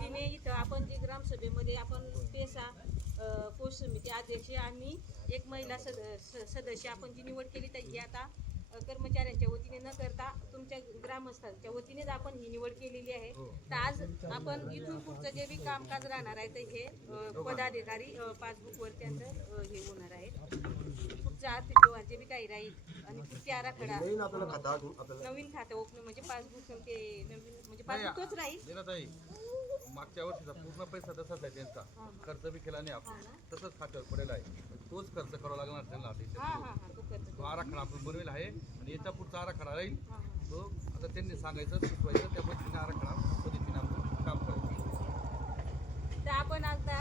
वतीने इथं आपण जे ग्रामसभेमध्ये आपण पेसा कोष समिती अध्यक्ष आम्ही एक महिला सदस्य आपण जी निवड केली तर ही आता कर्मचाऱ्यांच्या वतीने न करता तुमच्या ग्रामस्थांच्या वतीनेच आपण ही निवड केलेली आहे. तर आज आपण इथून पुढचं जे बी कामकाज राहणार आहे तर हे पदाधिकारी पासबुकवर त्यांचं हे होणार आहे. पुढचं आर्थिक व्यवहार जे बी काही राहील आणि पुढची आराखडा नवीन खातं ओपन म्हणजे पासबुक ते नवीन म्हणजे पासबुकच राहील. मागच्या वर्षीचा पूर्ण पैसा तसाच आहे त्यांचा, खर्च बी केला नाही आपण, तसंच खात्यावर पडेला आहे. तोच खर्च करावा लागणार त्यांना. तो आराखडा आपण बनवेला आहे आणि याचा पुढचा आराखडा राहील तो आता त्यांनी सांगायचं शिकवायचं त्या पद्धतीने आराखडा पद्धतीने आपण काम करायचं. तर आपण आता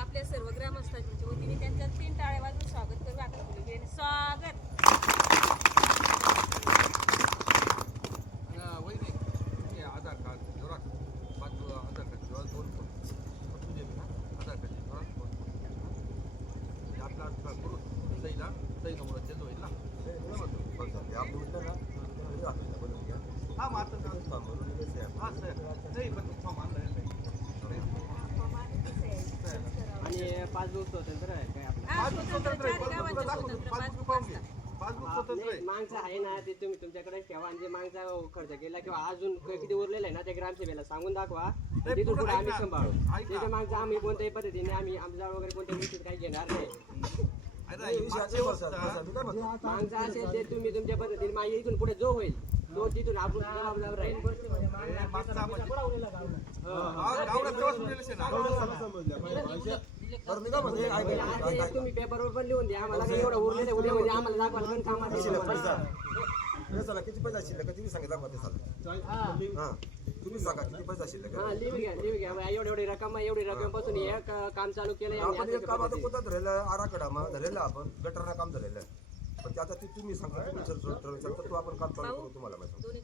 आपल्या सर्व ग्रामस्थांच्या वतीने त्यांच्या 3 टाळ्या वाजून स्वागत करू. आता स्वागत. वहिनी आधार कार्ड झेरॉक्स 5 आधार कार्ड झेरॉक्स 2 तुझे ना आधार कार्ड झेरॉक्स 2 आपला करू सहीला सही नंबर चेंज होईल ना. हा मात्र हा सर नाही पण फॉर्म आणला आणि पासबुक स्वतंत्र आहे काय पासबुक स्वतंत्र आहे. पासबुक स्वतंत्र आहे. मागचं आहे ना ते तुम्ही तुमच्याकडे ठेवा आणि जे मागचा खर्च केला किंवा अजून किती उरलेलं आहे ना ते ग्रामसभेला सांगून दाखवा. तिथून पुढे आम्ही सांभाळू. त्याच्या मागचं आम्ही कोणत्याही पद्धतीने आम्ही आमच्या वगैरे कोणत्या गोष्टीत काही घेणार नाही. मागचा असेल ते तुम्ही तुमच्या पद्धतीने माझ्या इथून पुढे जो होईल तो तिथून आपण जबाबदार राहील. तुम्ही पेपरवर पण लिहून द्या आम्हाला काही एवढं उरलेलं उद्या म्हणजे आम्हाला दाखवायला पण कामात किती पैसा शिल्लक तुम्ही सांगितलं तुम्ही सांगा किती पैसा शिल्लक लिहून घ्या एवढी रक्कम पासून हे काम चालू केलं. आपण एक काम आता कुठं धरलेलं आराखडा धरलेलं आपण गटरनं काम झालेलं आहे पण आता ते तुम्ही सांगा तुम्ही ठरवू शकता तो आपण काम चालू करू तुम्हाला माहिती.